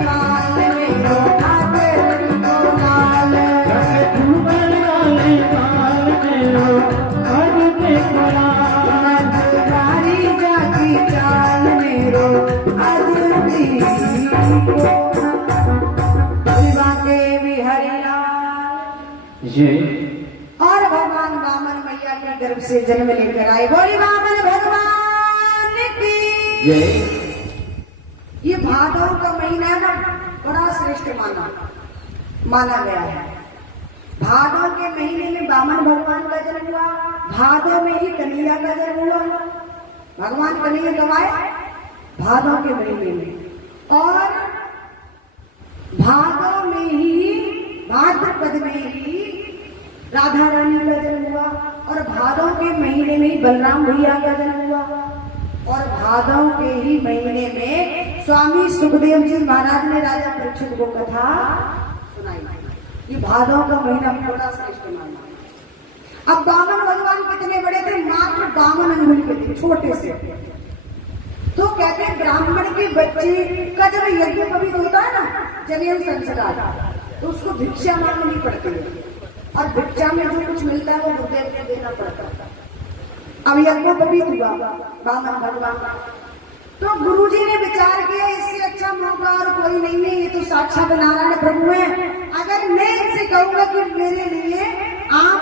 काल मेरो आगे तुमको लाल रारी जाती चाल मेरो अदृति के बिहारीलाल और भगवान वामन मैया के गर्भ से जन्म लेकर आए। बोली वामन भगवान की जय। ये भादव का महीना ना बड़ा श्रेष्ठ माना गया है। भादव के महीने में वामन भगवान का जन्म हुआ, भादव में ही कन्हैया का जन्म हुआ। भगवान कन्हैया कब आए? भादव के महीने में। और भादव में ही भाद्रपद में ही राधा रानी का जन्म हुआ और भादव के महीने में ही बलराम भैया का जन्म हुआ और भादव के ही महीने में स्वामी सुखदेव जी महाराज ने राजा परीक्षित को कथा सुनाई। ये भादव का महीना बड़ा श्रेष्ठ माना। अब वामन भगवान कितने बड़े थे? मात्र 52 अंगुल के थे, छोटे से। तो कहते हैं ब्राह्मण के बच्चे का जब यज्ञ कभी होता है ना, जनेऊ संस्कार, तो उसको भिक्षा मांगनी पड़ती है और भिक्षा में जो कुछ मिलता है वो गुरुदेव को देना पड़ता है। अब यज्ञ कभी हुआ वामन भगवान, तो गुरुजी ने विचार किया इससे अच्छा मौका और कोई नहीं है, ये तो साक्षात नारायण प्रभु है। अगर मैं इनसे कहूंगा कि मेरे लिए आप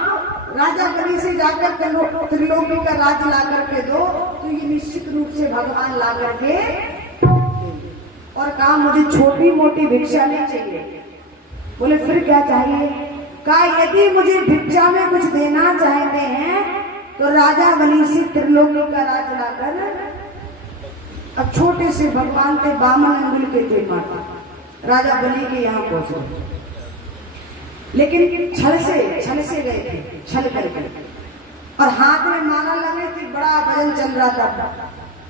राजा बलि से जाकर त्रिलोकी का राज ला करके दो, तो ये निश्चित रूप से भगवान ला करके और कहा मुझे छोटी मोटी भिक्षा नहीं चाहिए। बोले फिर क्या चाहिए? कहा यदि मुझे भिक्षा में कुछ देना चाहते हैं तो राजा बलि से त्रिलोकी का राज लाकर। अब छोटे से भगवान थे, 52 अंगुल के थे माता, राजा बलि के यहाँ पहुंचे, लेकिन छल से गए थे, छल करके, और हाथ में माला लगे थे। बड़ा वजन चल रहा था,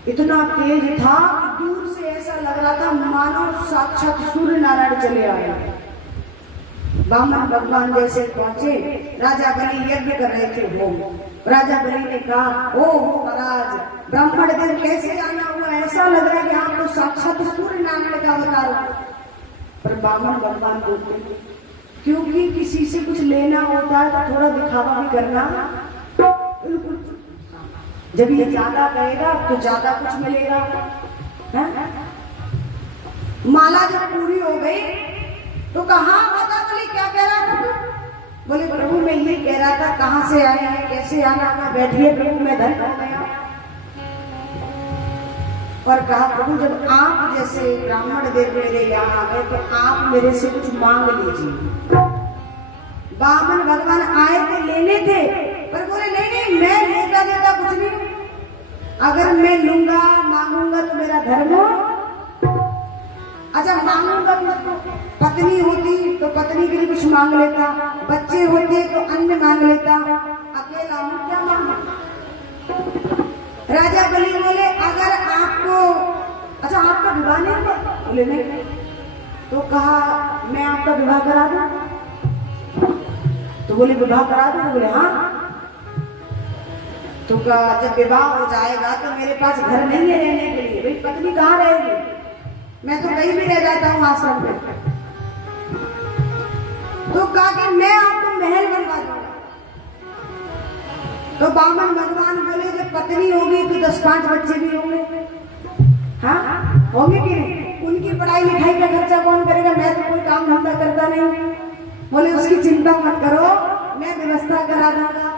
इतना तेज था कि दूर से ऐसा लग रहा था मानो साक्षात सूर्य नारायण चले आए। वामन भगवान जैसे पहुंचे, राजा बलि यज्ञ कर रहे थे होम। राजा बलि ने कहा ओ महाराज, ब्राह्मण देव कैसे आना हुआ? ऐसा लग रहा है कि आप तो साक्षात सूर्य नारायण का अवतार। पर वामन भगवान बोलते क्योंकि किसी से कुछ लेना होता है तो थोड़ा दिखावा भी करना। जब ये ज्यादा कहेगा तो ज्यादा कुछ मिलेगा। माला जब पूरी हो गई तो कहा बता बोली क्या कह रहा था? बोले प्रभु मैं ये कह रहा था कहाँ से आए हैं, कैसे आना था? बैठिए प्रभु मैं धन हो गया। और कहा प्रभु जब आप जैसे ब्राह्मण देव मेरे यहाँ आ गए तो आप मेरे से कुछ मांग लीजिए। वामन भगवान आए थे, लेने थे, पर बोले नहीं मैं लेता देता कुछ नहीं। अगर मैं लूंगा मांगूंगा तो मेरा धर्म। अच्छा मांगूंगा किसको? पत्नी होती तो पत्नी के लिए कुछ मांग लेता, बच्चे होते तो अन्न मांग लेता, अकेला हूं क्या मांगू? राजा बलि बोले अगर आपको अच्छा आपका विवाह नहीं हुआ? बोले नहीं। तो कहा मैं आपका विवाह करा दूं? तो बोले विवाह करा दूं? बोले हाँ। तो कहा जब विवाह हो जाएगा तो मेरे पास घर नहीं है रहने के लिए। भाई पत्नी कहाँ रहेगी? मैं तो कहीं भी रह जाता हूँ आश्रम में। तो कहा कि मैं आपको महल बनवा दूंगा। तो वामन भगवान बोले जब पत्नी होगी तो 10-5 बच्चे भी होंगे। हाँ होंगे कि नहीं? उनकी पढ़ाई लिखाई का खर्चा कौन करेगा? मैं तो कोई काम धंधा करता नहीं। बोले उसकी चिंता मत करो, मैं व्यवस्था करा दूंगा।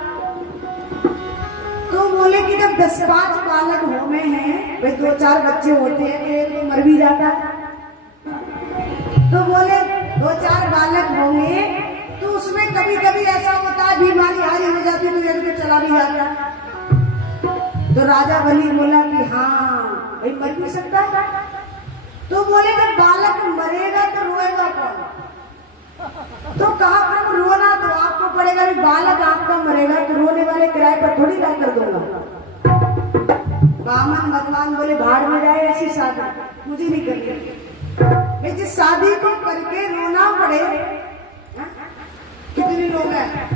तो बोले कि जब 10-5 बालक होने हैं, भाई 2-4 बच्चे होते हैं, एक तो मर भी जाता। तो बोले 2-4 बालक होंगे तो उसमें कभी कभी ऐसा होता है बीमारी हारी हो जाती तो एक में चला भी जाता। तो राजा बलि बोला कि हाँ भाई मर भी सकता है। तो बोले जब बालक मरेगा तो रोएगा कौन? तो कहा प्रभु रोना तो आपको पड़ेगा, भी बालक आपका मरेगा तो रोने वाले किराए पर थोड़ी ला कर दूंगा। वामन भगवान बोले भाड़ में जाए ऐसी शादी मुझे नहीं करनी। जिस शादी को करके रोना पड़े, कितने लोग हैं